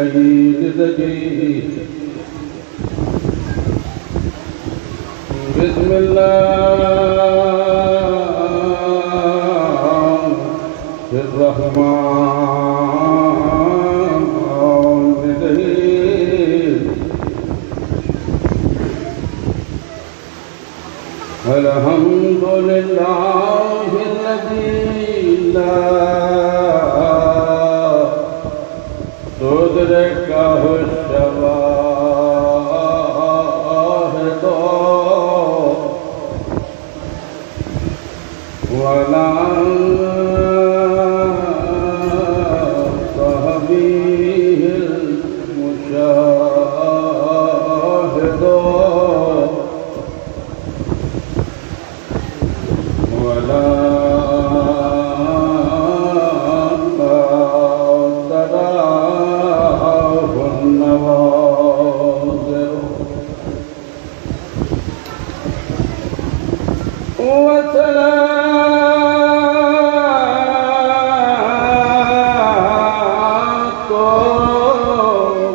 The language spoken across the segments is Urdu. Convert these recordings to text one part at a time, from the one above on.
الليل زكي بسم الله الرحمن الرحيم الحمد لله الذي لا تدركه الشواهد ولا تهويه المشاهد ولا تراه النواظر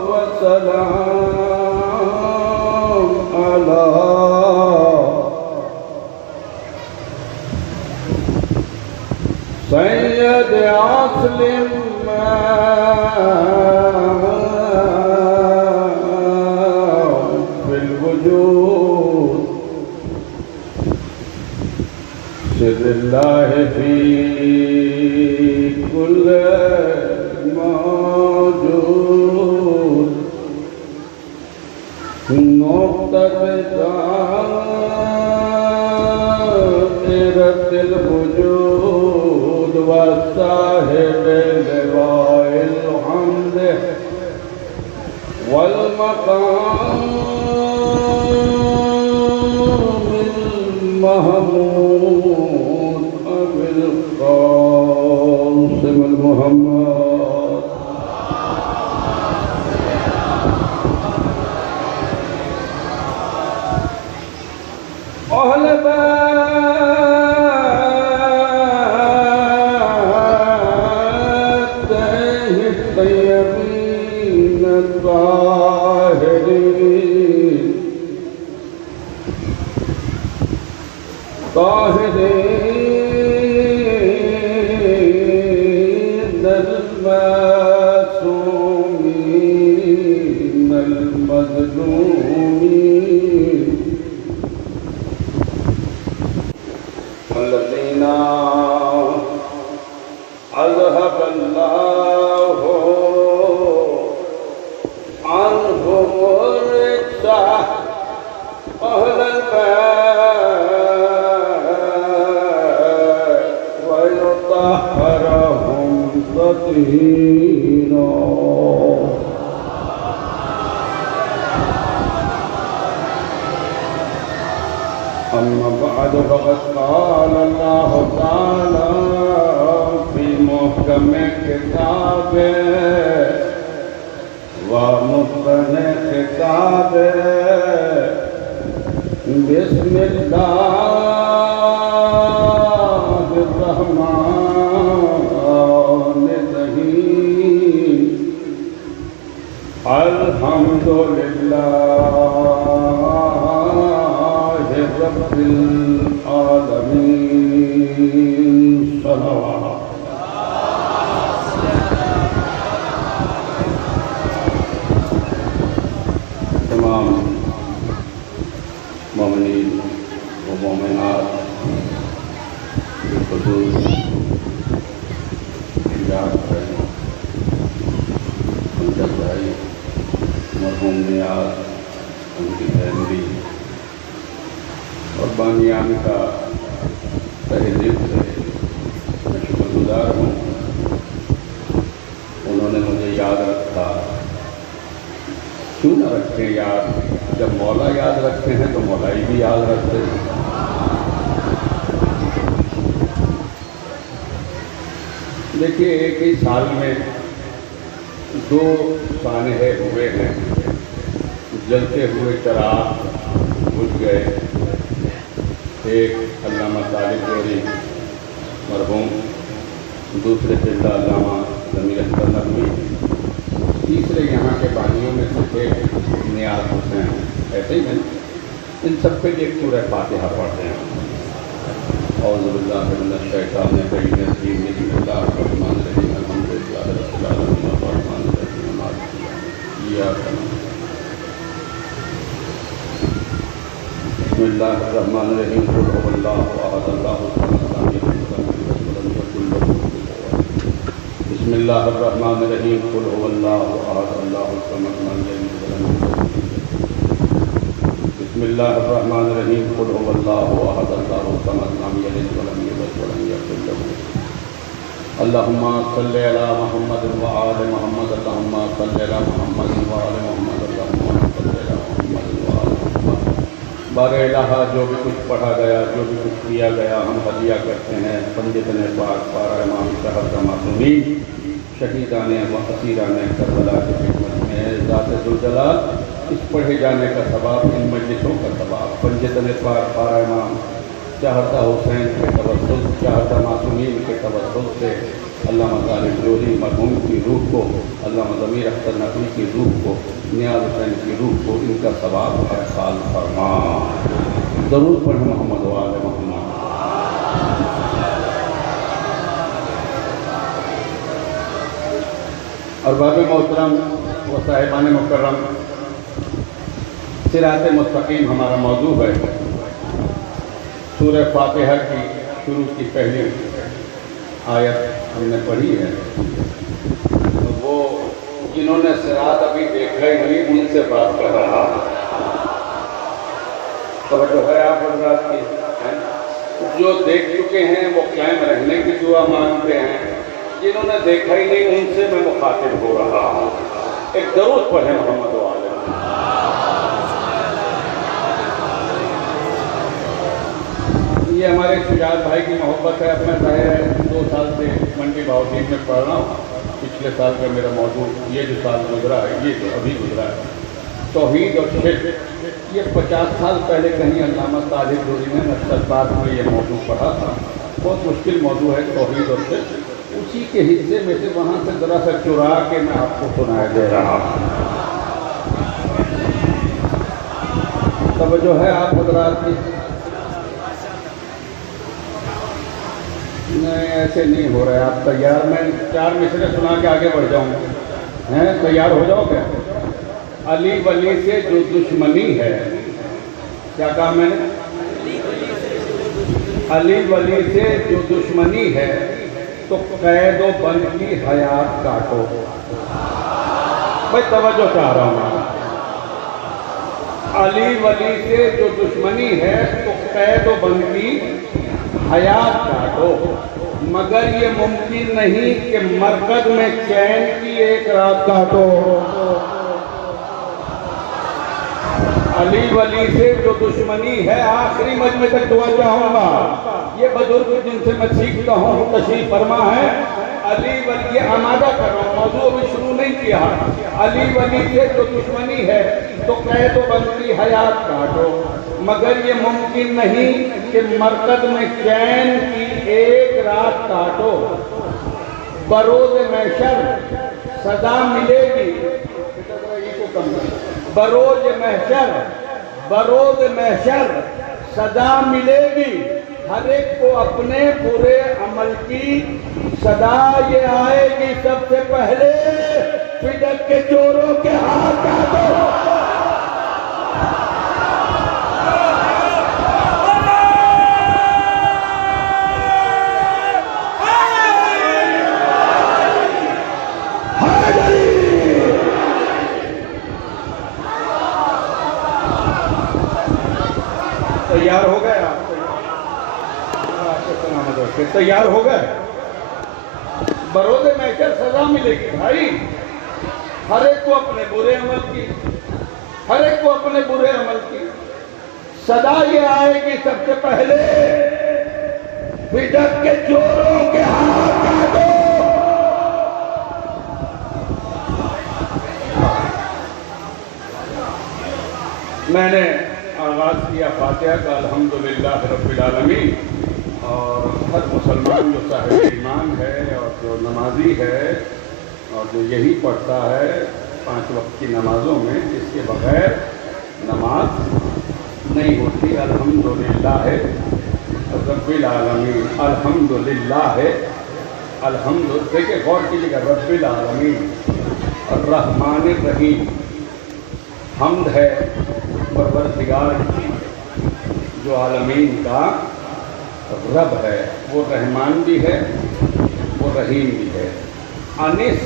وسلام على سيد عصر ما في الوجود سر الله في كل موجود نقطة دائرة الوجود وصاحب لواء الحمد والمقام المحمود أبي القاسم المحمد أهل بيته الطيبين الطاهرين المعصومين المظلومين الذين أذهب الله عنهم الرجس أهل البيت ويطهرهم تطهيرا أما بعد فقد قال الله تعالى في محكم كتابه ومتقن كتابه بسم الله الرحمن الرحيم الحمد لله رب العالمين صلوات تمام مومنین و مومنات بالخصوص یاد کریں امجد بھائی مرحوم نیاز ان کی فیملی اور بانیان کا تہہ دل سے میں شکر گزار ہوں. انہوں نے مجھے یاد رکھا. کیوں نہ رکھیں یاد؟ جب مولا یاد رکھتے ہیں تو مولائی بھی یاد رکھتے ہیں. دیکھیے ایک ہی سال میں دو سانحے ہوئے ہیں. جلتے ہوئے چراغ بجھ گئے. ایک علامہ طالب گوری مرحوم، دوسرے چلہ علامہ ضمیر اختر نقوی. تیسرے یہاں کے بانیوں میں سے تھے نیاز حسین، ایسے ہی ہیں، ان سب پہ ایک سورہ فاتحہ پڑھتے ہیں۔ اعوذ باللہ من الشیطان الرجیم، بسم اللہ الرحمن الرحیم، الحمد للہ رب العالمین الرحمن الرحیم مالک یوم الدین ایاک نعبد۔ بسم اللہ الرحمن الرحیم، قل هو اللہ احد اللہ الصمد لم یلد ولم یولد ولم یکن له کفوا احد۔ بسم اللہ الرحمن الرحیم، قل هو اللہ احد اللہ الصمد لم یلد ولم یولد۔ بسم اللہ الرحمن الرحیم، قل هو اللہ احد اللہ الصمد لم یلد ولم یولد ولم یکن له کفوا احد۔ اللہم صل علی محمد وآل محمد، اللہم صل علی محمد وآل محمد، اللہم صل علی محمد وآل محمد۔ بار الہ جو بھی کچھ پڑھا گیا، جو بھی کچھ کیا گیا، ہم ہدیہ کرتے ہیں پنجتن پاک پارہ امام شہر معصومین شہیدان و اسیران کربلا کی خدمت میں، ذات ذوالجلال اس پڑھے جانے کا ثواب، ان مجلسوں کا ثواب پنجتن پاک پارہ امام چاہتا حسین کے توسل، چاہتا معصومین کے توسل سے علامہ طالب جوہری مرحوم کی روح کو، علامہ ضمیر اختر نقوی کی روح کو، نیاز حسین کی روح کو، ان کا ثواب ہر سال فرما۔ ضرور پڑھیں محمد و آل محمد۔ اور باب محترم و صاحبان مکرم، صراط مستقیم ہمارا موضوع ہے۔ سورہ فاتحہ کی شروع کی پہلی آیت ہم نے پڑھی ہے۔ وہ جنہوں نے صراط ابھی دیکھا ہی نہیں، ان سے بات کر رہا۔ توجہ ہے آپ حضرات کی؟ جو دیکھ چکے ہیں وہ قائم رہنے کی دعا مانگتے ہیں، جنہوں نے دیکھا ہی نہیں ان سے میں مخاطب ہو رہا ہوں۔ ایک درود پڑھیں محمد و آل محمد۔ یہ ہمارے شجاعت بھائی کی محبت ہے۔ اب میں ظاہر ہے 2 سال سے منڈی باؤدین میں پڑھ رہا ہوں۔ پچھلے سال کا میرا موضوع، یہ جو سال گزرا ہے، یہ جو ابھی گزرا ہے، توحید اور شرک۔ یہ 50 سال پہلے کہیں علامہ طالب جوہری نے نشست بات میں یہ موضوع پڑھا تھا۔ بہت مشکل موضوع ہے توحید اور شرک۔ اسی کے حصے میں سے وہاں سے ذرا سا چرا کے میں آپ کو سنایا دے رہا ہوں۔ توجہ ہے آپ حضرات کی؟ نہیں ایسے نہیں ہو رہا ہے۔ آپ تیار؟ میں 4 مصرے سنا کے آگے بڑھ جاؤں گا، تیار ہو جاؤ گے؟ علی ولی سے جو دشمنی ہے، کیا کہا میں نے؟ علی ولی سے جو دشمنی ہے تو قید و بند کی حیات کاٹو۔ بھائی توجہ چاہ رہا ہوں۔ علی ولی سے جو دشمنی ہے تو قید و بند کی حیات کاٹو، مگر یہ ممکن نہیں کہ مرکز میں چین کی ایک رات کاٹو۔ علی ولی سے جو دشمنی ہے، آخری مجمع تک دعا چاہوں گا۔ یہ بزرگ جن سے میں سیکھتا ہوں تشریف فرما ہے۔ علی ولی، یہ آمادہ کر رہا ہوں، موضوع ابھی شروع نہیں کیا۔ علی ولی سے جو دشمنی ہے تو قید و بند کی حیات کاٹو، مگر یہ ممکن نہیں کہ مرکز میں چین کی ایک رات کاٹو۔ بروز محشر سزا ملے گی، بروز محشر سزا ملے گی، ہر ایک کو اپنے برے عمل کی صدا یہ آئے گی سب سے پہلے، فدق کے چوروں کے ہاتھ کاٹو۔ تیار ہو گئے آپ؟ تیار ہو گئے؟ بروز محشر سزا ملے گی بھائی، ہر ایک کو اپنے برے عمل کی، ہر ایک کو اپنے برے عمل کی صدا یہ آئے گی سب سے پہلے، فدق کے چوروں کے ہاتھ کاٹو۔ میں نے آغاز کیا فاتحہ کا الحمدللہ رب العالمین، اور ہر مسلمان جو صاحب ایمان ہے اور جو نمازی ہے اور جو یہی پڑھتا ہے 5 وقت کی نمازوں میں، اس کے بغیر نماز نہیں ہوتی۔ الحمدللہ رب العالمین، الحمدللہ دیکھیں غور کیجیے گا، رب العالمین الرحمن الرحیم، حمد ہے پروردگار کی جو عالمین کا رب ہے، وہ رحمان بھی ہے، وہ رحیم بھی ہے۔ انس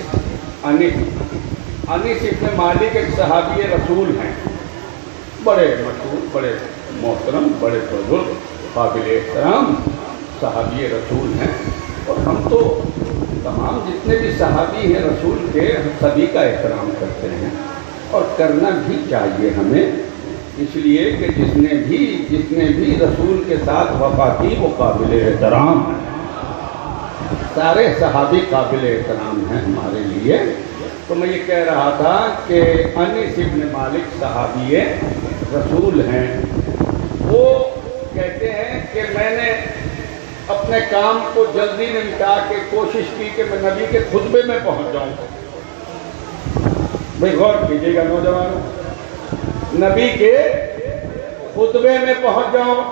ابن مالک ایک صحابی رسول ہیں، بڑے مشہور، بڑے محترم، بڑے بزرگ، قابل احترام صحابی رسول ہیں۔ اور ہم تو تمام جتنے بھی صحابی ہیں رسول کے، ہم سبھی کا احترام کرتے ہیں اور کرنا بھی چاہیے ہمیں، اس لیے کہ جس نے بھی رسول کے ساتھ وفا کی وہ قابل احترام ہے۔ سارے صحابی قابل احترام ہیں ہمارے لیے۔ تو میں یہ کہہ رہا تھا کہ انس ابن مالک صحابی رسول ہیں، وہ کہتے ہیں کہ میں نے اپنے کام کو جلدی نمٹا کے کوشش کی کہ میں نبی کے خطبے میں پہنچ جاؤں۔ بھئی غور کیجیے گا نوجوانوں، نبی کے خطبے میں پہنچ جاؤں۔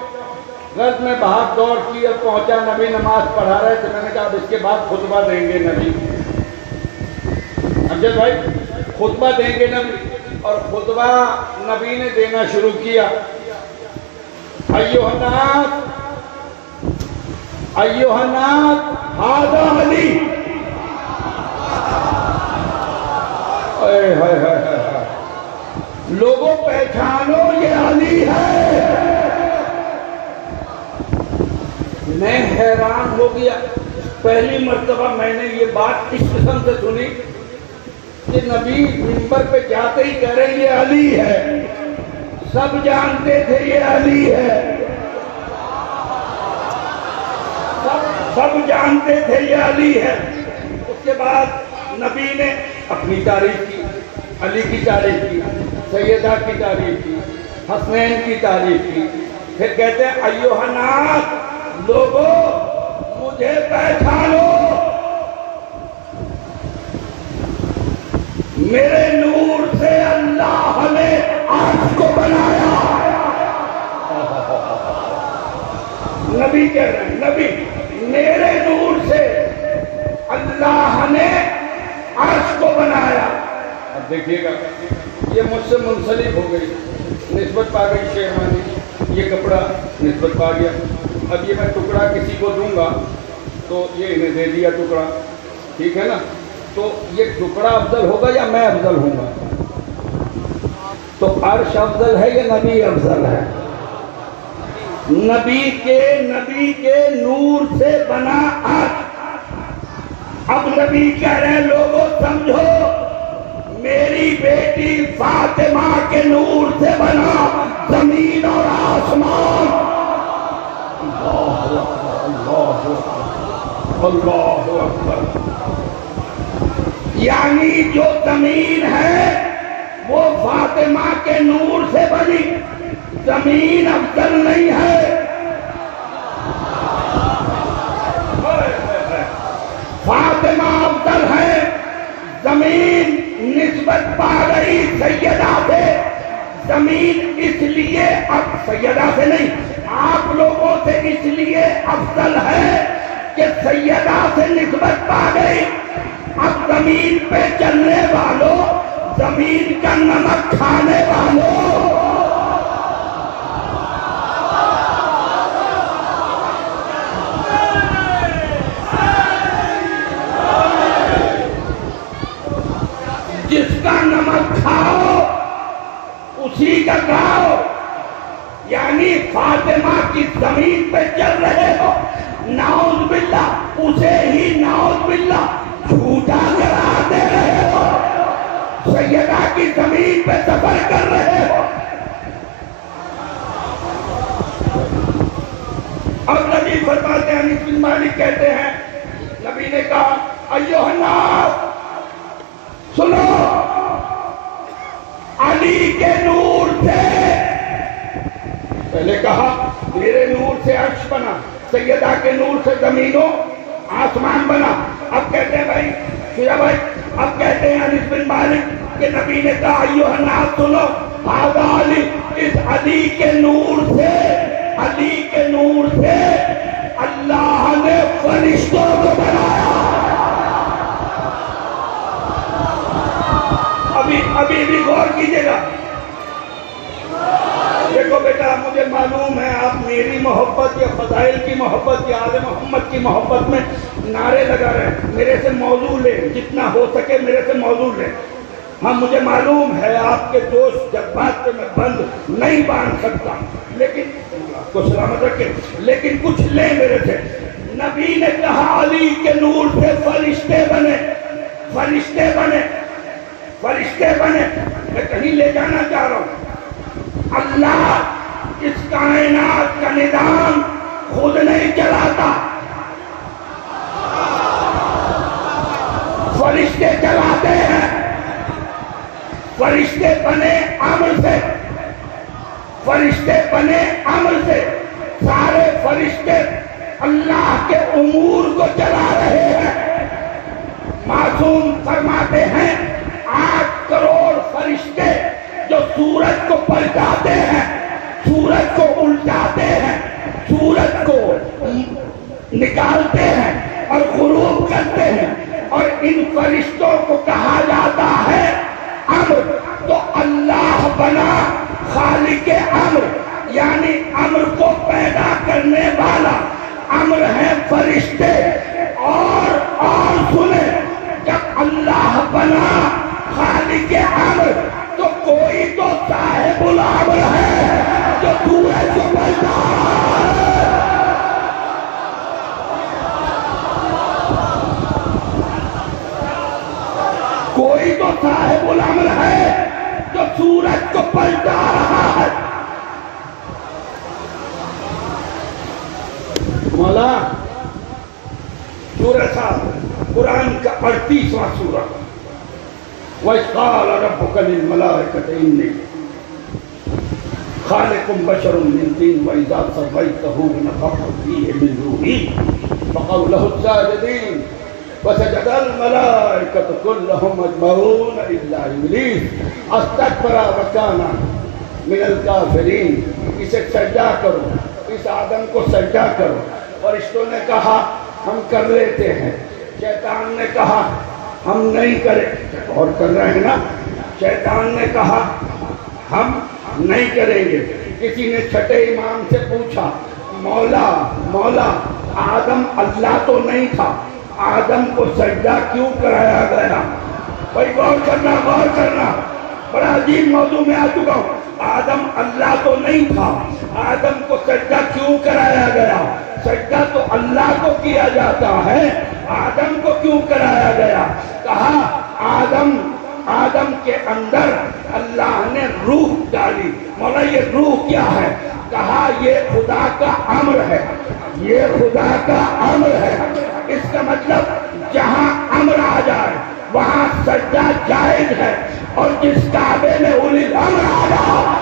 غرض میں بھاگ دوڑ کی اور پہنچا، نبی نماز پڑھا رہے تھے، میں نے کہا اب اس کے بعد خطبہ دیں گے نبی، امجد بھائی خطبہ دیں گے نبی۔ اور خطبہ نبی نے دینا شروع کیا، ایھا الناس ھذا علی، لوگوں پہچانو یہ علی ہے۔ میں حیران ہو گیا، پہلی مرتبہ میں نے یہ بات اس قسم سے سنی کہ نبی منبر پہ جاتے ہی کہہ رہے ہیں یہ علی ہے، سب جانتے تھے یہ علی ہے، سب جانتے تھے یہ علی ہے۔ اس کے بعد نبی نے اپنی تعریف کی، علی کی تعریف کی، سیدہ کی تعریف کی، حسنین کی تعریف کی، پھر کہتے ہیں ایھا الناس، لوگوں مجھے پہچانو، میرے نور سے اللہ نے عرش کو بنایا۔ نبی کہہ رہے ہیں، نبی میرے نور سے اللہ نے عرش کو بنایا۔ اب دیکھیے گا یہ مجھ سے منسلک ہو گئی، نسبت پا گئی شیروانی، یہ کپڑا نسبت پا گیا۔ اب یہ میں ٹکڑا کسی کو دوں گا تو یہ انہیں دے دیا ٹکڑا، ٹھیک ہے نا؟ تو یہ ٹکڑا افضل ہوگا یا میں افضل ہوں گا؟ تو عرش افضل ہے یا نبی افضل ہے؟ نبی کے نور سے بنا عرش۔ اب نبی کہہ رہے ہیں لوگوں سمجھو، میری بیٹی فاطمہ کے نور سے بنا زمین اور آسمان۔ اللہ اکبر۔ یعنی جو زمین ہے وہ فاطمہ کے نور سے بنی، زمین افضل نہیں ہے۔ فاطمہ افضل ہے، زمین نسبت پا گئی سیدہ سے۔ زمین اس لیے اب سیدہ سے نہیں، آپ لوگوں سے اس لیے افضل ہے کہ سیدہ سے نسبت پا گئی۔ اب زمین پہ چلنے والوں، زمین کا نمک کھانے والوں، جس کا نمک کھاؤ اسی کا گاؤ۔ یعنی فاطمہ کی زمین پہ چل رہے ہو، نعوذ باللہ اسے ہی نعوذ باللہ جھوٹا کرا دے رہے ہو، سیدہ کی زمین پہ سفر کر رہے ہو۔ اب نبی فرماتے ہیں، انس بن مالک کہتے ہیں نبی نے کہا ایھا الناس، سنو، علی کے نور سے، پہلے کہا میرے نور سے عرش بنا، سیدہ کے نور سے زمین و آسمان بنا۔ اب کہتے ہیں بھائی شجاع بھائی اب کہتے ہیں انس بن مالک کہ نبی نے کہا ایھا الناس سنو، ھذا علی، اس علی کے نور سے، علی کے نور سے اللہ نے فرشتوں کو بنایا۔ ابھی بھی غور کیجئے گا۔ دیکھو بیٹا، مجھے معلوم ہے آپ میری محبت یا فضائل کی محبت یا آل محمد کی محبت میں نعرے لگا رہے ہیں، میرے سے موضوع لیں، جتنا ہو سکے میرے سے موضوع لیں۔ ہاں مجھے معلوم ہے آپ کے جوش جذبات پہ میں بند نہیں باندھ سکتا، لیکن کو سلامت رکھے، لیکن کچھ لیں میرے سے۔ نبی نے کہا علی کے نور سے فرشتے بنے، فرشتے بنے، فرشتے بنے۔ میں کہیں لے جانا چاہ رہا ہوں، اللہ اس کائنات کا نظام خود نہیں چلاتا، فرشتے چلاتے ہیں۔ فرشتے بنے امر سے، فرشتے بنے امر سے، سارے فرشتے اللہ کے امور کو چلا رہے ہیں۔ معصوم فرماتے ہیں 8 کروڑ فرشتے جو سورج کو پلٹاتے ہیں، سورج کو الٹاتے ہیں، سورج کو نکالتے ہیں اور غروب کرتے ہیں، اور ان فرشتوں کو کہا جاتا ہے امر۔ تو اللہ بنا خالق امر، یعنی امر کو پیدا کرنے والا، امر ہے فرشتے۔ اور سنیں، جب اللہ بنا خالق امر تو کوئی تو صاحب الامر ہے جو سورج کو پلٹا رہا ہے۔ کوئی تو صاحب الامر ہے جو سورج کو پلٹا رہا ہے۔ مولا سورہ صاحب قرآن کا 38واں سورہ، وَإِذْ قَالَ رَبُّكَ لِلْمَلَائِكَةِ إِنِّي خَالِقٌ بَشَرٌ مِّن طِينٍ وَإِذَا سَوَّيْتُهُ وَنَفَخْتُ فِيهِ مِن رُّوحِي فَقَعُوا لَهُ سَاجِدِينَ وَسَجَدَ الْمَلَائِكَةُ كُلُّهُمْ أَجْمَعُونَ إِلَّا إِبْلِيسَ اسْتَكْبَرَ وَكَانَ مِنَ الْكَافِرِينَ۔ اسے سجدہ کرو، اس آدم کو سجدہ کرو۔ فرشتوں نے کہا ہم کر لیتے ہیں، شیطان نے کہا ہم نہیں کریں، اور کر رہے ہیں نا۔ شیطان نے کہا ہم نہیں کریں گے۔ کسی نے چھٹے امام سے پوچھا مولا مولا آدم اللہ تو نہیں تھا، آدم کو سجدہ کیوں کرایا گیا؟ بھائی غور کرنا، غور کرنا، بڑا عجیب موضوع میں آ چکا ہوں۔ آدم اللہ تو نہیں تھا، آدم کو سجدہ کیوں کرایا گیا؟ سجدہ تو اللہ کو کیا جاتا ہے، آدم کو کیوں کرایا گیا؟ کہا آدم کے اندر اللہ نے روح ڈالی۔ مولا یہ روح کیا ہے؟ کہا یہ خدا کا امر ہے، یہ خدا کا امر ہے۔ اس کا مطلب جہاں امر آ جائے وہاں سجدہ جائز ہے، اور جس کعبے میں اولی الامر آ جائے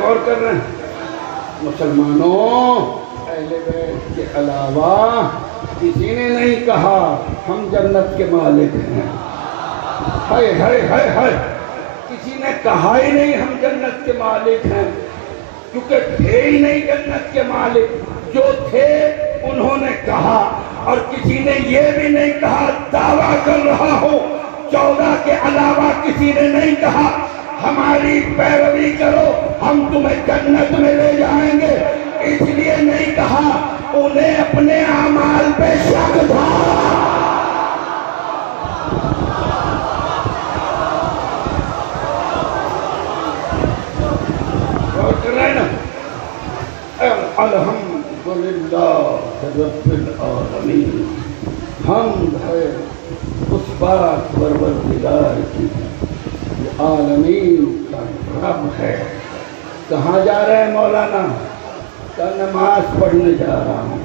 غور کر رہے ہیں مسلمانوں، اہل بیت کے علاوہ کسی نے نہیں کہا ہم جنت کے مالک ہیں۔ ہائے ہائے ہائے ہائے، کسی نے کہا ہی نہیں ہم جنت کے مالک ہیں، کیونکہ تھے ہی نہیں جنت کے مالک۔ جو تھے انہوں نے کہا، اور کسی نے یہ بھی نہیں کہا، دعویٰ کر رہا ہو 14 کے علاوہ کسی نے نہیں کہا ہماری پیروی کرو ہم تمہیں جنت میں لے جائیں گے۔ اس لیے نہیں کہا، انہیں اپنے اعمال پہ شک تھا۔ اور کر رہے ہیں نا، الحمدللہ رب العالمین، حمد ہے اس پاک پروردگار کی عالمین کا رب ہے۔ کہاں جا رہے ہیں مولانا؟ کہ نماز پڑھنے جا رہا ہوں۔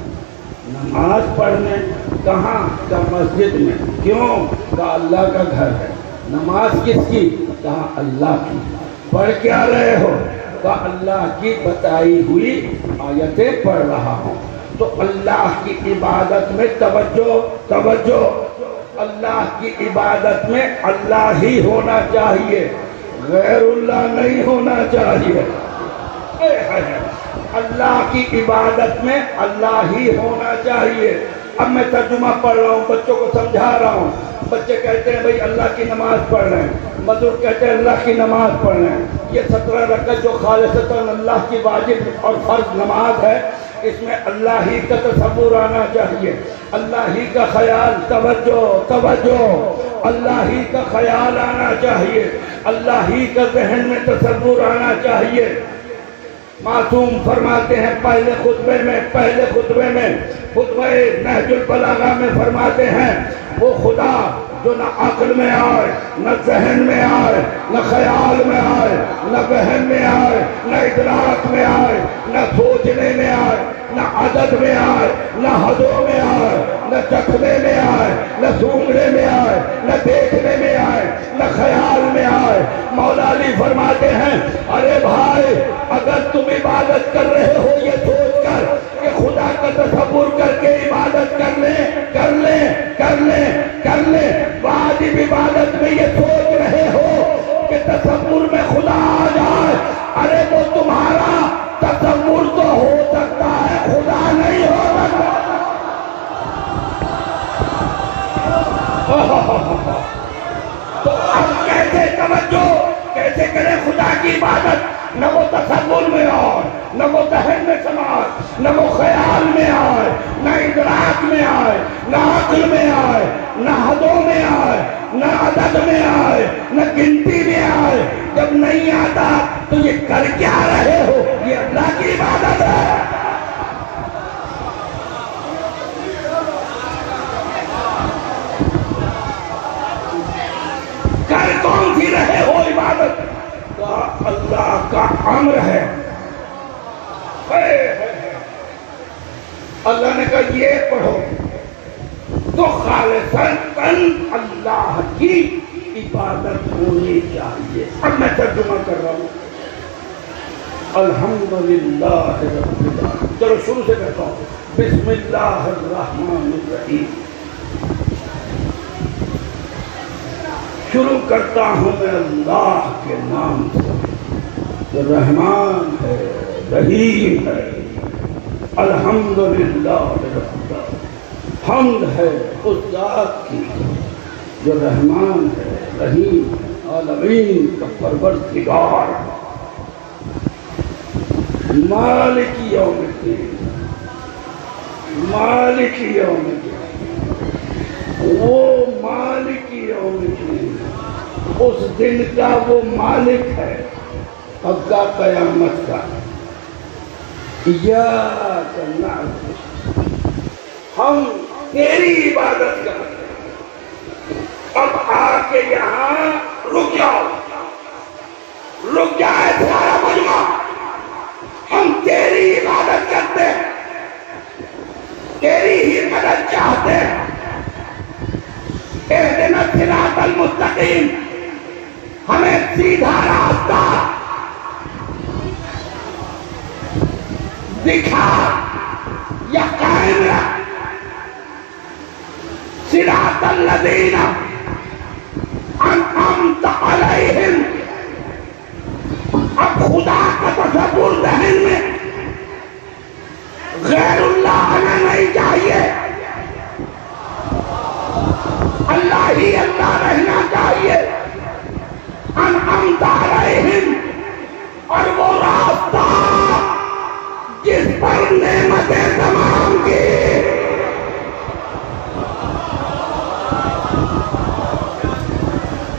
نماز پڑھنے کہاں؟ کہ مسجد میں۔ کیوں؟ کہ اللہ کا گھر ہے۔ نماز کس کی؟ کہا اللہ کی۔ پڑھ کیا رہے ہو؟ کہا اللہ کی بتائی ہوئی آیتیں پڑھ رہا ہوں۔ تو اللہ کی عبادت میں توجہ، اللہ کی عبادت میں اللہ ہی ہونا چاہیے، غیر اللہ نہیں ہونا چاہیے۔ اللہ کی عبادت میں اللہ ہی ہونا چاہیے۔ اب میں ترجمہ پڑھ رہا ہوں، بچوں کو سمجھا رہا ہوں۔ بچے کہتے ہیں بھئی اللہ کی نماز پڑھ رہے ہیں، مزدور کہتے ہیں اللہ کی نماز پڑھ رہے ہیں۔ یہ 17 رکعت جو خالصتاً اللہ کی واجب اور فرض نماز ہے، اس میں اللہ ہی کا تصور آنا چاہیے، اللہ ہی کا خیال، توجہ، اللہ ہی کا خیال آنا چاہیے، اللہ ہی کا ذہن میں تصور آنا چاہیے۔ معصوم فرماتے ہیں پہلے خطبے میں خطبہ نہج البلاغہ میں فرماتے ہیں وہ خدا جو نہ عقل میں آئے، نہ ذہن میں آئے، نہ خیال میں آئے، نہ وہم میں آئے، نہ ادراک میں آئے، نہ سوچنے میں آئے، نہ عدد میں آئے، نہ حدوں میں آئے، نہ چکھنے میں آئے، نہ سونگنے میں آئے، نہ دیکھنے میں آئے، نہ خیال میں آئے۔ مولا علی فرماتے ہیں ارے بھائی، اگر تم عبادت کر رہے ہو یہ سوچ کر کہ خدا کا تصور کر کے عبادت کر لیں، واجب عبادت میں یہ سوچ رہے ہو کہ تصور میں خدا آ جائے، ارے وہ تمہارا تصور تو ہو سکتا ہے، خدا نہیں ہو سکتا۔ تو اب کیسے توجہ کیسے کریں خدا کی عبادت؟ نہ وہ تصور میں آئے، نہ وہ ذہن میں سمائے، نہ وہ خیال میں آئے، نہ ادراک میں آئے، نہ عقل میں آئے، نہ حدوں میں آئے، نہ عدد میں آئے، نہ گنتی میں آئے۔ جب نہیں آتا تو یہ کر کیا رہے ہو؟ یہ اللہ کی عبادت ہے۔ کر کون سی رہے ہو عبادت؟ اللہ کا امر ہے۔ اللہ نے کہا یہ پڑھو تو خالصاً اللہ کی عبادت ہونی چاہیے۔ اب میں ترجمہ کر رہا ہوں۔ الحمدللہ رب العالمین، چلو شروع سے کہتا ہوں۔ بسم اللہ الرحمن الرحیم۔ شروع کرتا ہوں میں اللہ کے نام سے جو رحمان ہے، رحیم ہے۔ الحمدللہ رب العالمین، حمد ہے اس ذات کی جو رحمان ہے، رحیم ہے، عالمین کا پروردگار۔ مالک یوم الدین، مالک یوم الدین، وہ مالک یوم الدین، اس دن کا وہ مالک ہے، اب کا قیامت کا۔ ایاک نعبد، ہم تیری عبادت کرتے ہیں۔ اب آ کے یہاں رک جائے سارا مجمع، ہم تیری عبادت کرتے ہیں، تیری ہی مدد چاہتے ہیں۔ اہدنا الصراط المستقیم، ہمیں سیدھا راستہ دکھا یا قائم رکھ۔ صراط الذین انعمت علیہم، اب خدا کا تصور ذہن میں، غیر اللہ آنا نہیں چاہیے، اللہ ہی اللہ رہنا چاہیے۔ انعمت علیہم، اور وہ راستہ جس پر نعمتیں تمام کی۔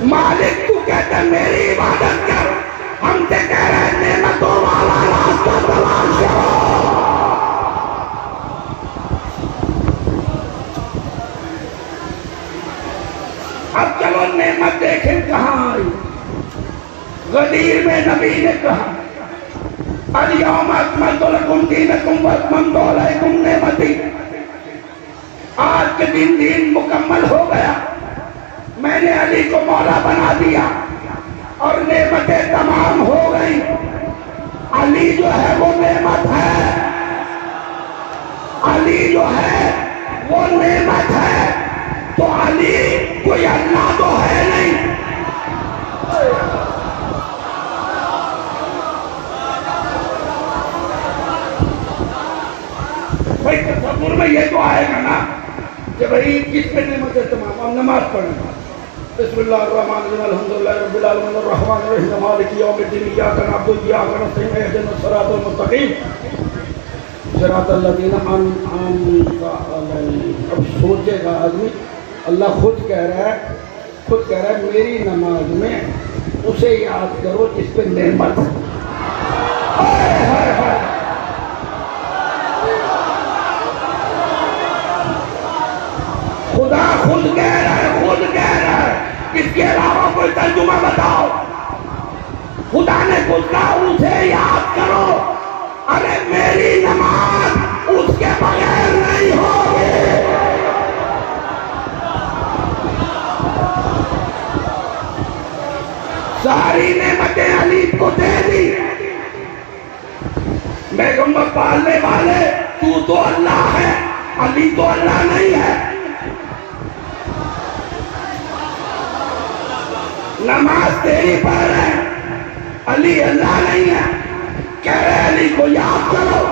مالک تو کہتا میری عبادت کر، ہم سے کہہ رہے ہیں نعمتوں والا راستہ تلاش کرو۔ اب چلو نعمت دیکھیں کہاں آئی۔ غدیر میں نبی نے کہا الیوم اکملت لکم دینکم واتممت علیکم نعمتی، آج کے دن دین مکمل ہو گیا، میں نے علی کو مولا بنا دیا اور نعمتیں تمام ہو گئی. علی جو ہے وہ نعمت ہے، علی جو ہے وہ نعمت ہے. تو علی کوئی اللہ تو ہے نہیں. بھائی تصور میں یہ تو آئے گا نا کہ بھائی کس پہ نعمت ہے تمام. ہم نماز پڑھیں. بسم اللہ الرحمن الرحیم الحمدللہ رب العالمین الرحمن الرحیم مالک یوم الدین ایاک نعبد و ایاک نستعین اهدنا الصراط المستقیم صراط الذین انعمت علیہم. اب سوچے گا آدمی، اللہ خود کہہ رہا ہے میری نماز میں اسے یاد کرو جس پہ نعمت ہے. خدا خود کہہ رہا ہے، خود کہہ رہا ہے. اس کے علاوہ کوئی ترجمہ بتاؤ. خدا نے خود کہا اسے یاد کرو. ارے میری نماز اس کے بغیر نہیں ہوگی. ساری نعمتیں علی کو دے دی. میں کہوں گا پالنے والے تو اللہ ہے، علی تو اللہ نہیں ہے. نماز تیری پڑھ رہے ہیں، علی اللہ نہیں ہے. کہہ رہے علی کو یاد کرو.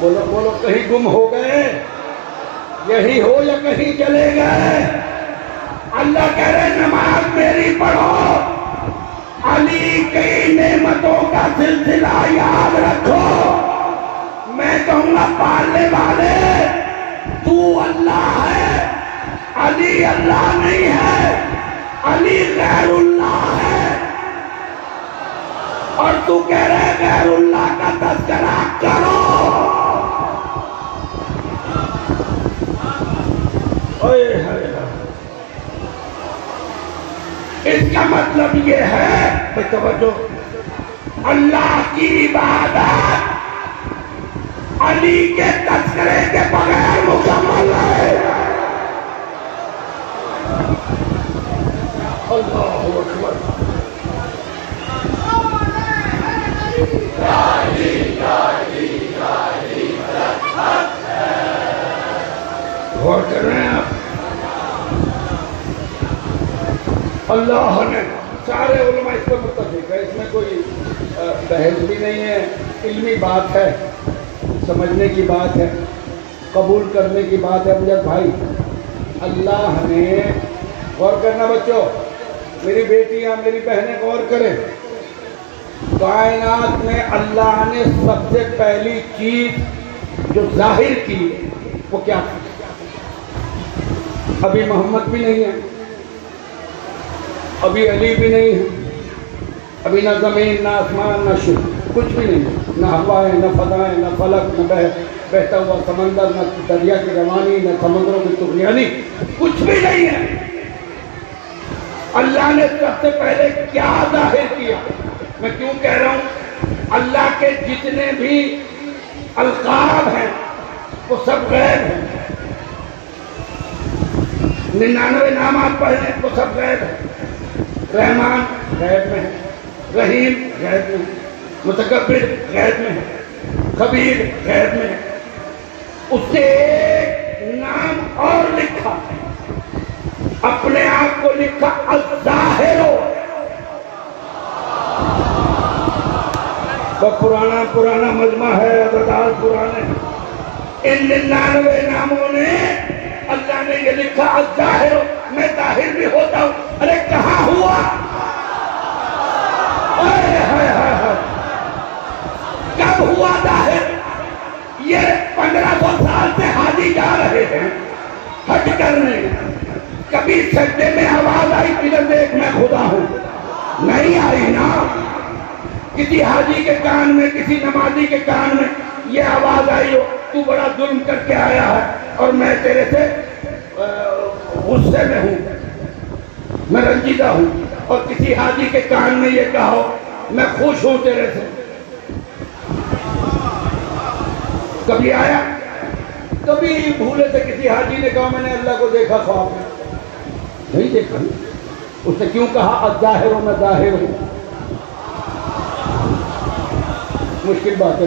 بولو بولو کہیں گم ہو گئے؟ یہی ہو یا کہیں چلے گئے؟ اللہ کہہ رہے نماز میری پڑھو. علی کی نعمتوں کا سلسلہ یاد رکھو. میں کہوں گا پالنے والے تو اللہ ہے، علی اللہ نہیں ہے. علی غیر اللہ ہے اور تو کہہ رہے غیر اللہ کا تذکرہ کرو. اس کا مطلب یہ ہے کہ توجہ، اللہ کی عبادت علی کے تذکرے کے بغیر مکمل ہے. اللہ اکبر. غور کر رہے ہیں آپ؟ اللہ نے سارے علماء اس پر متفق ہے. اس میں کوئی بحث بھی نہیں ہے. علمی بات ہے، سمجھنے کی بات ہے، قبول کرنے کی بات ہے. مجھے بھائی اللہ نے، غور کرنا بچوں، میری بیٹیاں میری بہنیں غور کریں. کائنات میں اللہ نے سب سے پہلی چیز جو ظاہر کی وہ کیا تھی؟ ابھی محمد بھی نہیں ہے، ابھی علی بھی نہیں ہے، ابھی نہ زمین نہ آسمان نہ شمس، کچھ بھی نہیں ہے. نہ ہوائیں نہ فضائیں نہ فلک نہ بہتا ہوا سمندر نہ دریا کی روانی نہ سمندروں کی طغیانی، کچھ بھی نہیں ہے. اللہ نے سب سے پہلے کیا ظاہر کیا؟ میں کیوں کہہ رہا ہوں؟ اللہ کے جتنے بھی القاب ہیں وہ سب غیب ہیں. 99 نامات پڑھیں وہ سب غیب ہیں. رحمان غیب میں ہے، رحیم غیب میں ہے، متکبر غیب میں ہے، خبیر غیب میں ہے. اس سے ایک نام اور لکھا، اپنے آپ کو لکھا الظاہر. وہ پرانا مجمع ہے، عددات پرانے. ان 99 ناموں نے اللہ نے یہ لکھا الظاہر. میں ظاہر بھی ہوتا ہوں. ارے کہاں ہوا؟ کب ہوا ظاہر؟ یہ 1500 سال سے حاجی جا رہے ہیں حج کرنے. کبھی سجدے میں آواز آئی ادھر دیکھ میں خدا ہوں؟ نہیں آئی نا. کسی حاجی کے کان میں، کسی نمازی کے کان میں یہ آواز آئی ہو تو بڑا ظلم کر کے آیا ہے اور میں تیرے سے غصے میں ہوں، میں رنجیدہ ہوں. اور کسی حاجی کے کان میں یہ کہا ہو میں خوش ہوں تیرے سے. کبھی آیا؟ کبھی بھولے سے کسی حاجی نے کہا میں نے اللہ کو دیکھا خواب میں؟ نہیں دیکھا. اس نے کیوں کہا الظاہر میں ظاہر ہوں؟ مشکل بات ہے.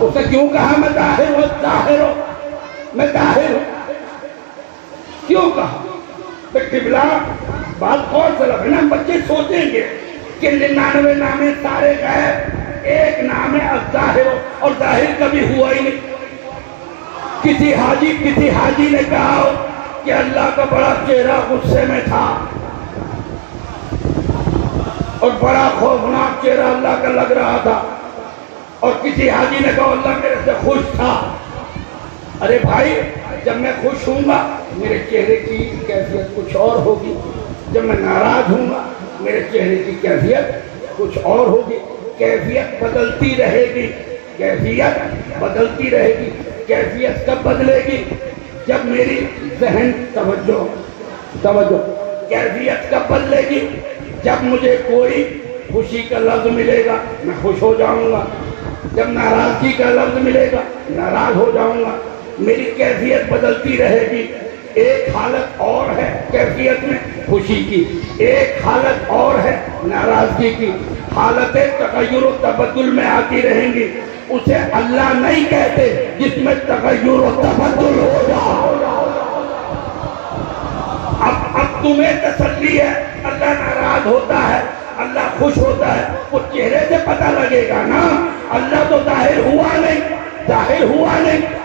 اس نے کیوں کہا میں ظاہر ہوں میں ظاہر ہوں؟ کیوں کہا؟ قبلہ بات اور سے لگنا. بچے سوچیں گے کہ 99 نام سارے غیر، ایک نام ہے الظاہر، اور ظاہر کبھی ہوا ہی نہیں. کسی حاجی نے کہا ہو کہ اللہ کا بڑا چہرہ غصے میں تھا اور بڑا خوفناک چہرہ اللہ کا لگ رہا تھا، اور کسی حاجی نے کہا اللہ میرے سے خوش تھا. ارے بھائی، جب میں خوش ہوں گا میرے چہرے کی کیفیت کچھ اور ہوگی، جب میں ناراض ہوں گا میرے چہرے کی کیفیت کچھ اور ہوگی. کیفیت بدلتی رہے گی، کیفیت بدلتی رہے گی. کیفیت کب بدلے گی؟ جب میری ذہن توجہ کیفیت کب بدلے گی؟ جب مجھے کوئی خوشی کا لفظ ملے گا میں خوش ہو جاؤں گا، جب ناراضگی کا لفظ ملے گا ناراض ہو جاؤں گا. میری کیفیت بدلتی رہے گی. ایک حالت اور ہے کیفیت میں خوشی کی، ایک حالت اور ہے ناراضگی کی. حالتیں تغیر و تبدل میں آتی رہیں گی. اسے اللہ نہیں کہتے جس میں تغیر و تبدل ہو جائے. اب تمہیں تسلی ہے، اللہ ناراض ہوتا ہے، اللہ خوش ہوتا ہے، وہ چہرے سے پتہ لگے گا نا. اللہ تو ظاہر ہوا نہیں.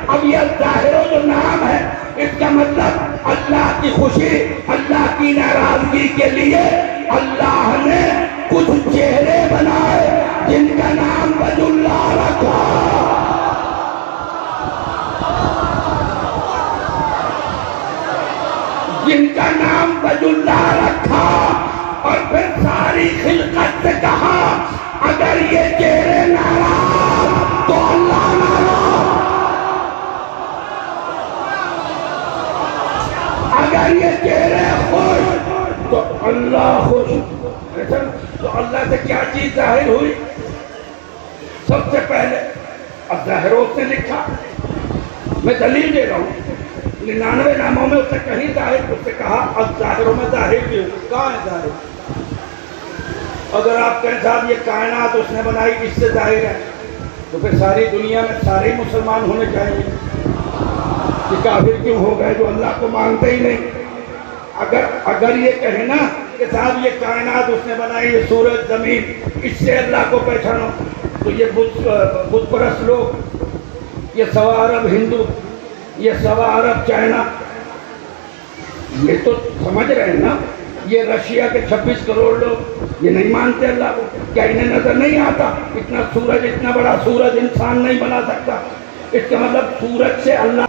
اب یہ ظاہر جو نام ہے، اس کا مطلب اللہ کی خوشی، اللہ کی ناراضگی کے لیے اللہ نے کچھ چہرے بنائے جن کا نام وجہ اللہ رکھا. جن کا نام وجہ اللہ رکھا، اور پھر ساری خلقت سے کہا اگر یہ چہرے ناراض تو اللہ ناراض، اگر یہ چہرے خوش تو اللہ خوش. تو اللہ سے کیا چیز ظاہر ہوئی؟ سب سے پہلے الظاہروں سے لکھا. میں دلیل دے رہا ہوں، 99 ناموں میں اس نے کہیں ظاہر، اس سے کہا الظاہروں میں ظاہر بھی ہوں. کہاں ہے ظاہر؟ اگر آپ کہیں صاحب یہ کائنات اس نے بنائی اس سے ظاہر ہے، تو پھر ساری دنیا میں سارے مسلمان ہونے چاہیے. یہ کافر کیوں ہو گئے جو اللہ کو مانتے ہی نہیں؟ اگر یہ کہیں نا کہ صاحب یہ کائنات اس نے بنائی، یہ سورج زمین، اس سے اللہ کو پہچانو، تو یہ بت پرست لوگ، یہ سوا عرب ہندو، یہ سوا عرب چائنا، یہ تو سمجھ رہے ہیں نا. یہ رشیا کے 26 کروڑ لوگ یہ نہیں مانتے اللہ کو. کیا انہیں نظر نہیں آتا اتنا سورج، اتنا بڑا سورج انسان نہیں بنا سکتا؟ اس کا مطلب سورج سے اللہ،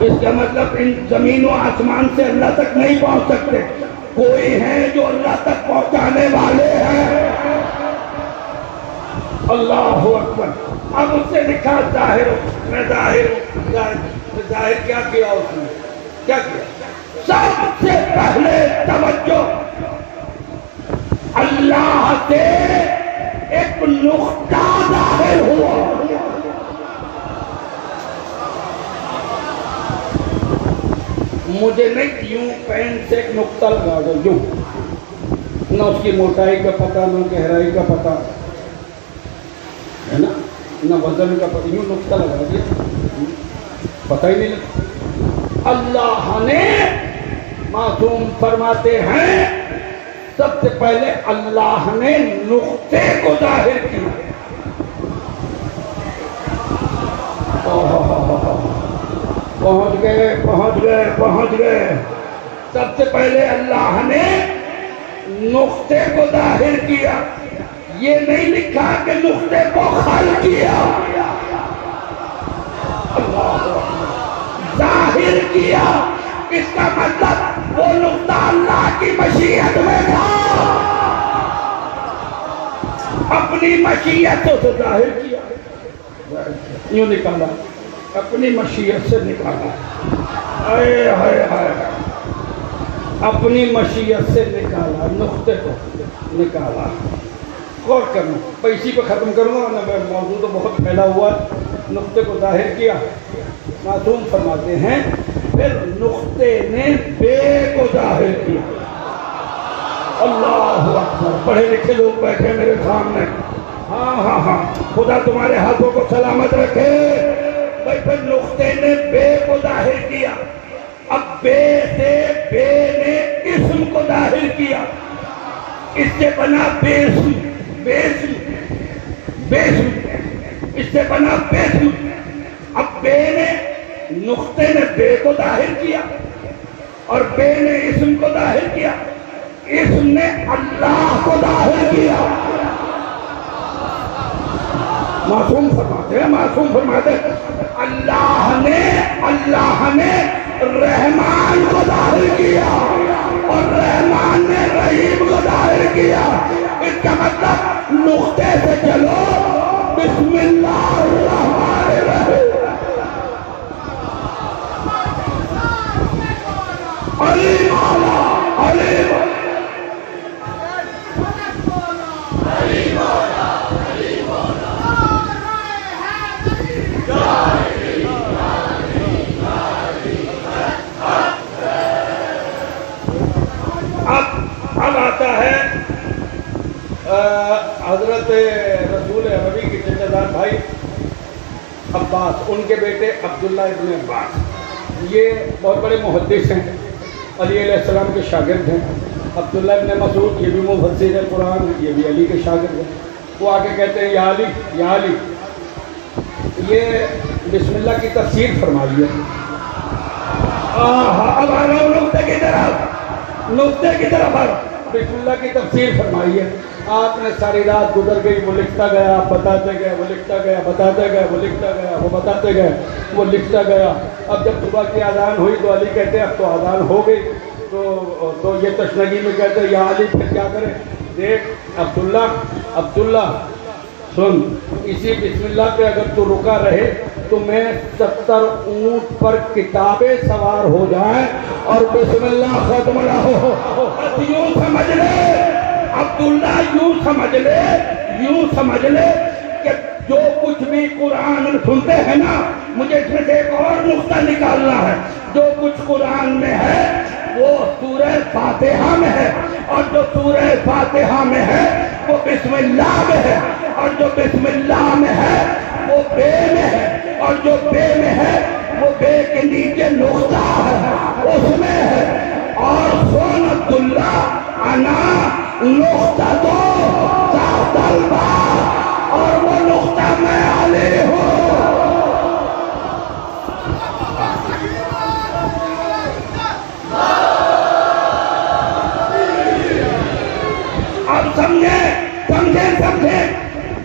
اس کا مطلب ان زمین و آسمان سے اللہ تک نہیں پہنچ سکتے. کوئی ہیں جو اللہ تک پہنچانے والے ہیں. اللہ اکبر. اب اس سے لکھا ظاہر میں ظاہر ہوں. ظاہر کیا کیا اس نے؟ کیا کیا؟ سب سے پہلے توجہ، اللہ سے ایک نقطہ ظاہر ہوا. مجھے نہیں یوں پین سے ایک نقطہ لگا دو، یوں، نہ اس کی موٹائی کا پتہ، نہ گہرائی کا پتہ ہے نا، نہ وزن کا پتہ، یوں نقطہ لگا دیا، پتہ ہی نہیں لگتا. اللہ نے معصوم فرماتے ہیں سب سے پہلے اللہ نے نقطے کو ظاہر کیا. پہنچ گئے. سب سے پہلے اللہ نے نقطے کو ظاہر کیا. یہ نہیں لکھا کہ نقطے کو خلق کیا، ظاہر کیا. اس کا مطلب وہ نقطہ اللہ کی مشیت میں تھا، اپنی مشیت سے ظاہر کیا. یوں نکالا، اپنی مشیت سے نکالا. اپنی مشیت سے نکالا، نقطے کو نکالا. غور کرنا. بھائی اسی پہ ختم کروں گا ورنہ میں موضوع تو بہت پھیلا ہوا ہے. نقطے کو ظاہر کیا. معصوم فرماتے ہیں پھر نقطے نے بے کو ظاہر کیا. اللہ اکبر. پڑھے لکھے لوگ بیٹھے میرے سامنے. ہاں ہاں ہاں خدا تمہارے ہاتھوں کو سلامت رکھے. بھائی پھر نقطے نے بے کو ظاہر کیا. اب بے سے بے نے اسم کو ظاہر کیا. اس سے بنا بیسم. بیسم بیسم اس سے بنا بیسم. اب بے نے نقطے نے بے کو ظاہر کیا اور بے نے اسم کو ظاہر کیا. اسم نے اللہ کو ظاہر کیا. معصوم فرماتے ہیں اللہ نے رحمان کو ظاہر کیا اور رحمان نے رحیم کو ظاہر کیا. اس کا مطلب نقطے سے چلو. بسم اللہ الرحمن الرحیم. علیم اللہ علیم اب آتا ہے حضرت رسول عربی کے چچا دار بھائی عباس. ان کے بیٹے عبداللہ ابن عباس یہ بہت بڑے محدث ہیں. علی علیہ السلام کے شاگرد ہیں. عبداللہ ابن مسعود یہ بھی مفسر قرآن ہے. یہ بھی علی کے شاگرد ہیں. وہ آگے کہتے ہیں یا علی یا علی. یہ بسم اللہ کی تفسیر فرمائیے. اب آ رہا ہوں نقطے کی طرف آ رہا. بسم اللہ کی تفسیر فرمائیے. آپ نے ساری رات گزر گئی. وہ لکھتا گیا بتاتے گئے. وہ لکھتا گیا بتاتے گئے. وہ لکھتا گیا وہ بتاتے گئے. وہ لکھتا گیا. اب جب صبح کی اذان ہوئی تو علی کہتے ہیں اب تو اذان ہو گئی. تو یہ تشنگی میں کہتے ہیں یا علی پھر کیا کریں. دیکھ عبداللہ سن. اسی بسم اللہ پہ اگر تو رکا رہے تو میں 70 اونٹ پر کتابیں سوار ہو جائیں اور بسم اللہ ختم نہ ہو. یوں سمجھ لے عبداللہ, یوں سمجھ لے کہ جو کچھ بھی قرآن سنتے ہیں نا, مجھے اس میں سے ایک اور نقطہ نکالنا ہے. جو کچھ قرآن میں ہے وہ سورہ فاتحہ میں ہے, اور جو سورہ فاتحہ میں ہے وہ بسم اللہ میں ہے, اور جو بسم اللہ میں ہے وہ بے میں ہے, اور جو بے میں ہے وہ بے کے نیچے نقطہ ہے اس میں ہے. اور سن عبداللہ انا نقطہ تو تحت الباب, اور وہ نقطہ میں علی ہوں. اب سمجھے.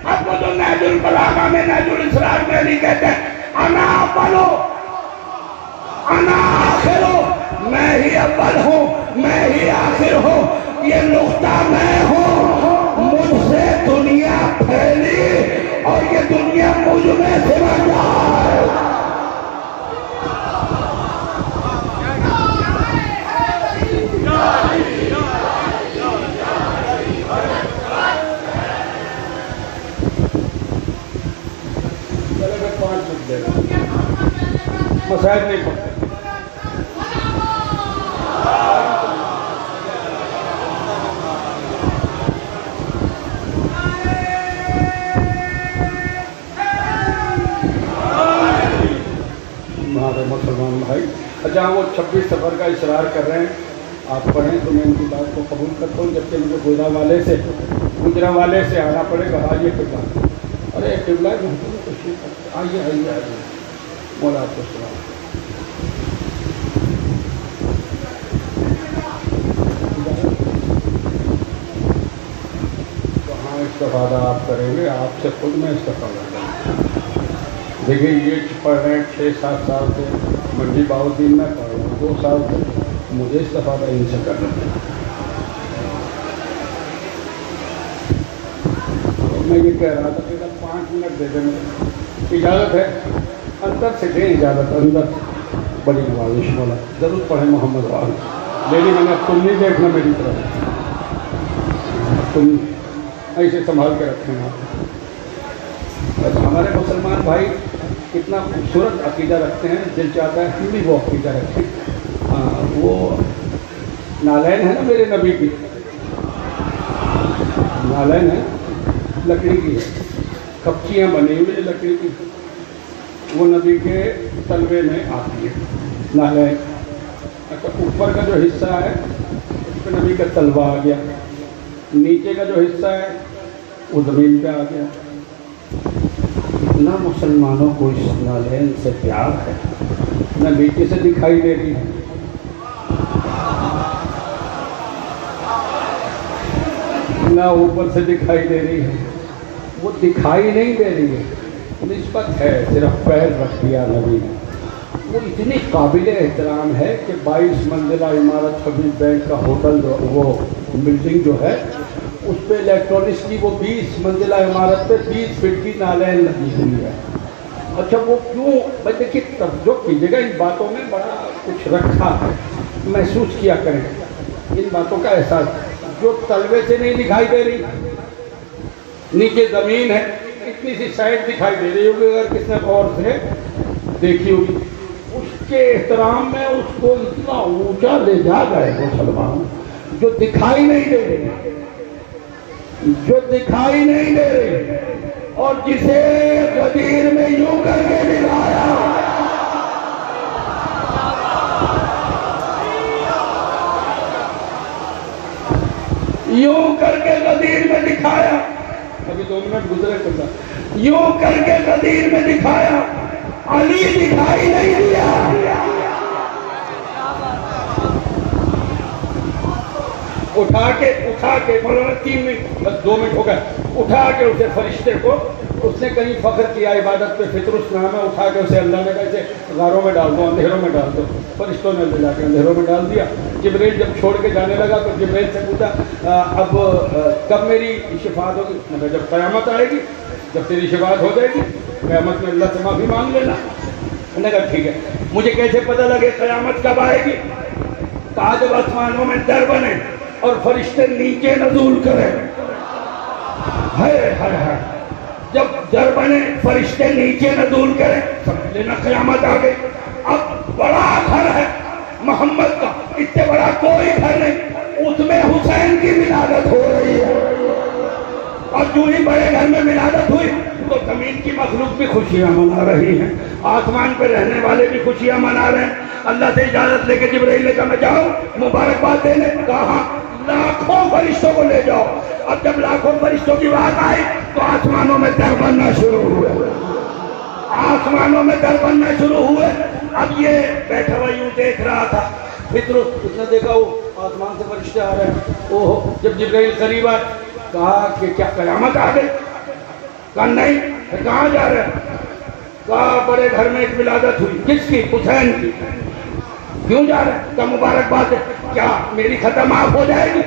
اب وہ جو نہج البلاغہ میں نہج الاسرار میں علی کہتے ہیں انا اولو انا آخرو, میں ہی اول ہوں میں ہی آخر ہوں. یہ نقطہ میں ہوں. مجھ سے دنیا پھیلی اور یہ دنیا مجھ میں سمجھ جائے. مسائل نہیں پڑھتے. ہمارے مسلمان بھائی جہاں وہ 26 سفر کا اصرار کر رہے ہیں آپ پڑھیں تو میں ان کی بات کو قبول کرتا ہوں, جبکہ مجھے گجرا والے سے آنا پڑے گا. آئیے قبلہ. ارے قبلہ آئیے مولا آپ کو سلام. کہاں استفادہ آپ کریں گے, آپ سے خود میں استفادہ کریں. دیکھیے یہ پڑھ رہے ہیں 6-7 سال سے, منڈی باؤدین میں پڑھ رہا ہوں 2 سال سے, مجھے استفادہ ان سے کرنا ہے. میں یہ کہہ رہا تھا کہ 5 منٹ دے دیں مجھے, اجازت ہے؟ اندر سے دیں اجازت, اندر. بڑی نوازش والا ضرور پڑھیں محمد وال. لیکن میں نے تم نہیں دیکھنا میری طرف, تم ایسے سنبھال کے رکھیں آپ. ہمارے مسلمان بھائی کتنا خوبصورت عقیدہ رکھتے ہیں، دل چاہتا ہے ہم بھی وہ عقیدہ رکھیں. وہ نالین ہے نا میرے نبی کی، نالین ہے لکڑی کی ہے، کپچیاں بنی ہوئی ہیں لکڑی کی، وہ نبی کے تلوے میں آتی ہے نالین. اچھا اوپر کا جو حصہ ہے اس پہ نبی کا تلوہ آ گیا، نیچے کا جو حصہ ہے وہ زمین پہ آ گیا. اتنا مسلمانوں کو اس نالین سے پیار ہے، نہ نیچے سے دکھائی دے رہی ہے نہ اوپر سے دکھائی دے رہی ہے. وہ دکھائی نہیں دے رہی ہے، نسبت ہے، صرف پیر رکھ دیا نبی نے. وہ اتنی قابل احترام ہے کہ 22 منزلہ عمارت کبھی بینک کا ہوٹل جو وہ بلڈنگ جو ہے اس پہ الیکٹرانکس کی وہ 20 منزلہ عمارت پہ 20 فٹ کی نالین لگی ہوئی ہے. اچھا وہ کیوں؟ بھائی دیکھیے توجہ کیجیے گا، ان باتوں میں بڑا کچھ رکھا ہے، محسوس کیا کریں ان باتوں کا احساس. جو تلوے سے نہیں دکھائی دے رہی، نیچے زمین ہے، اتنی سی سائڈ دکھائی دے رہی ہوگی اگر کس نے غور سے دیکھی ہوگی. اس کے احترام میں اس کو اتنا اونچا لے جا گئے مسلمان، جو دکھائی نہیں دے رہے، جو دکھائی نہیں دے رہے، اور جسے غدیر میں یوں کر کے دکھایا. یوں کر کے غدیر میں دکھایا، ابھی 2 منٹ گزرے کتا، یوں کر کے غدیر میں دکھایا، علی دکھائی نہیں دیا. اٹھا کے مولانا 3 منٹ بس 2 منٹ ہو گئے، اٹھا کے اسے فرشتے کو، اس نے کہیں فخر کیا عبادت پہ، فطرس نام ہے، اٹھا کے اسے اللہ نے کہا اسے غاروں میں ڈال دو، اندھیروں میں ڈال دو. فرشتوں نے لے جا کے اندھیروں میں ڈال دیا. جبریل جب چھوڑ کے جانے لگا تو جبریل سے پوچھا اب کب میری شفاعت ہوگی؟ میں کہا جب قیامت آئے گی، جب تیری شفاعت ہو جائے گی قیامت میں اللہ سے معافی مانگ لینا. میں نے کہا ٹھیک ہے. مجھے کیسے پتہ لگے قیامت کب آئے گی؟ کہا جب آسمانوں میں در بنے اور فرشتے نیچے نزول کریں. ہائے ہائے ہائے، جب در بنے فرشتے نیچے نزول کریں سمجھ لینا قیامت آ گئی. اب بڑا گھر ہے محمد کا، اس سے بڑا کوئی گھر نہیں، اس میں حسین کی ولادت ہو رہی ہے. اور جو ہی بڑے گھر میں ولادت ہوئی تو زمین کی مخلوق بھی خوشیاں منا رہی ہیں، آسمان پہ رہنے والے بھی خوشیاں منا رہے ہیں. اللہ سے اجازت لے کے جبرائیل نے کہا میں جاؤں مبارکباد دینے؟ کہا لاکھوں فرشتوں کو لے جاؤ. اب جب لاکھوں فرشتوں کی بات آئی تو آسمانوں میں در بننا شروع ہوئے، آسمانوں میں در بننا شروع ہوئے. اب یہ بیٹھا ہوا یوں دیکھ رہا تھا، فطرت اس نے دیکھا وہ آسمان سے فرشتے آ رہے ہیں. اوہ جب جبرائیل قریب آئے کہا کہ کیا قیامت آ گئی؟ کہا نہیں. کہاں جا رہے ہیں؟ کہا بڑے گھر میں ایک ولادت ہوئی. کس کی؟ حسین کی. کیوں جا رہے ہیں؟ کہا مبارکباد ہے. کیا میری ختم معاف ہو جائے گی؟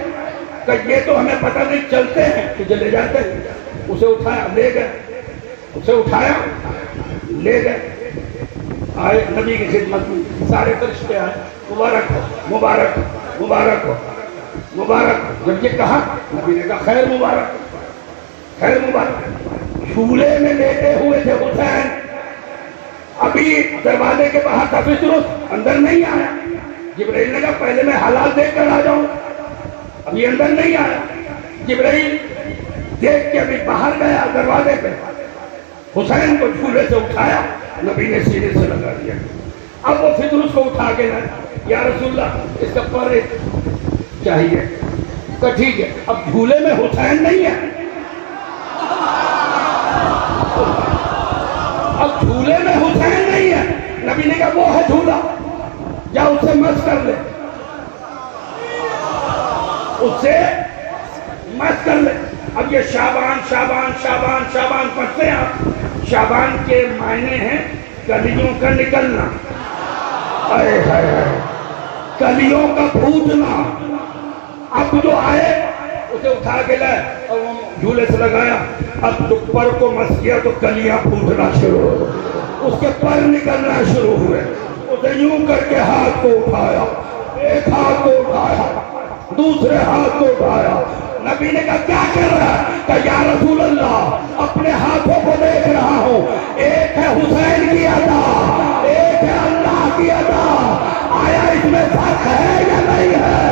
کہ یہ تو ہمیں پتہ نہیں، چلتے ہیں تجھے لے جاتے ہیں. اسے اٹھایا لے گئے، اسے اٹھایا لے گئے. آئے نبی کی خدمت میں سارے فرشتے آئے، مبارک ہو مبارک ہو مبارک ہو مبارک ہو. جب یہ کہا نبی نے کہا خیر مبارک خیر مبارک. جھولے میں لیٹے ہوئے تھے حسین، ابھی دروازے کے باہر تھا فطرس، اندر نہیں آیا. جبرائیل نے کہا پہلے میں حالات دیکھ کر آ جاؤں، ابھی اندر نہیں آیا. جبرائیل دیکھ کے ابھی باہر گیا دروازے پہ، حسین کو جھولے سے اٹھایا، نبی نے سینے سے لگا دیا. اب وہ فطرس کو اٹھا کے لائے، یا رسول اللہ اس کا پر چاہیے. کہا ٹھیک ہے. اب جھولے میں حسین نہیں ہے، اب جھولے میں حسین نہیں ہے. نبی نے کہا وہ ہے جھولا، یا اس سے مس کر لے، اس سے مس کر لے. اب یہ شعبان شعبان شعبان شعبان پڑھتے ہیں آپ. شعبان کے معنی ہیں کلیوں کا نکلنا، کلیوں کا پھوٹنا. اب جو آئے اسے اٹھا کے لائے اور وہ جھولے سے لگایا. اب جو پر کو مس کیا تو کلیاں پھوٹنا شروع ہو، اس کے پر نکلنا شروع ہوئے. اسے یوں کر کے ہاتھ کو اٹھایا، ایک ہاتھ کو اٹھایا، دوسرے ہاتھ کو اٹھایا، نبی نے کہا کیا کر رہا ہے؟ کہ یا رسول اللہ اپنے ہاتھوں کو دیکھ رہا ہوں، ایک ہے حسین کی ادا، ایک ہے اللہ کی ادا، آیا اس میں فرق ہے یا نہیں ہے؟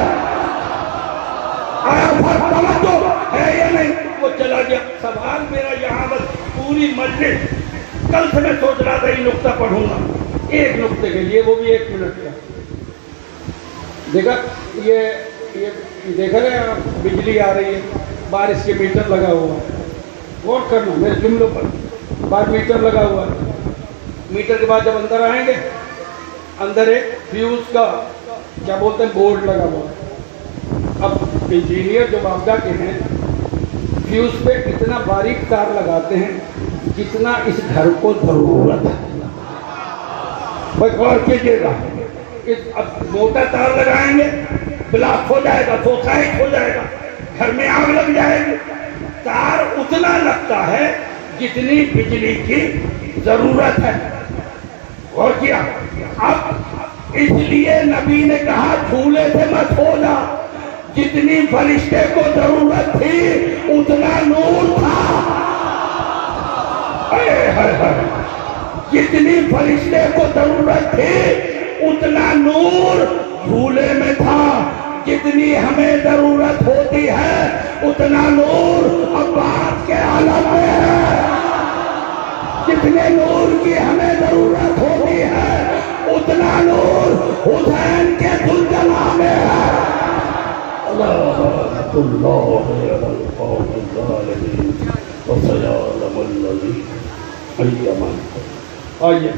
آیا فرق توجہ ہے یا نہیں؟ وہ چلا گیا۔ سوال میرا یہاں بس پوری مجلس کل سے میں سوچ رہا تھا یہ نقطہ پڑھوں گا، ایک نقطے کے لیے، وہ بھی 1 منٹ کا۔ دیکھا یہ دیکھ رہے ہیں آپ، بجلی آ رہی ہے، بارش کے میٹر لگا ہوا ہے، غور کرنا میرے جملوں پر، بار میٹر لگا ہوا ہے۔ میٹر کے بعد جب اندر آئیں گے، اندر ایک فیوز کا کیا بولتے ہیں بورڈ لگا ہوا ہے۔ اب انجینئر جو باپدہ کے ہیں فیوز پہ اتنا باریک تار لگاتے ہیں جتنا اس گھر کو ضرورت ہے۔ بھائی غور کیجیے گا، اب موٹا تار لگائیں گے بلاک ہو جائے گا، سوسائٹ ہو جائے گا، گھر میں آگ لگ جائے گی۔ تار اتنا لگتا ہے جتنی بجلی کی ضرورت ہے۔ غور کیا؟ اب اس لیے نبی نے کہا جھولے سے مت ہو جا، جتنی فرشتے کو ضرورت تھی اتنا نور تھا، جتنی فرشتے کو ضرورت تھی اتنا نور جھولے میں تھا، جتنی ہمیں ضرورت ہوتی ہے اتنا نور عباس کے عالم میں ہے، جتنے نور کی ہمیں ضرورت ہوتی ہے اتنا نور حسین کے ذوالجلال میں ہے۔ لعنت اللہ علی القوم الظالمین وسيعلم الذين أيمن۔ آئیے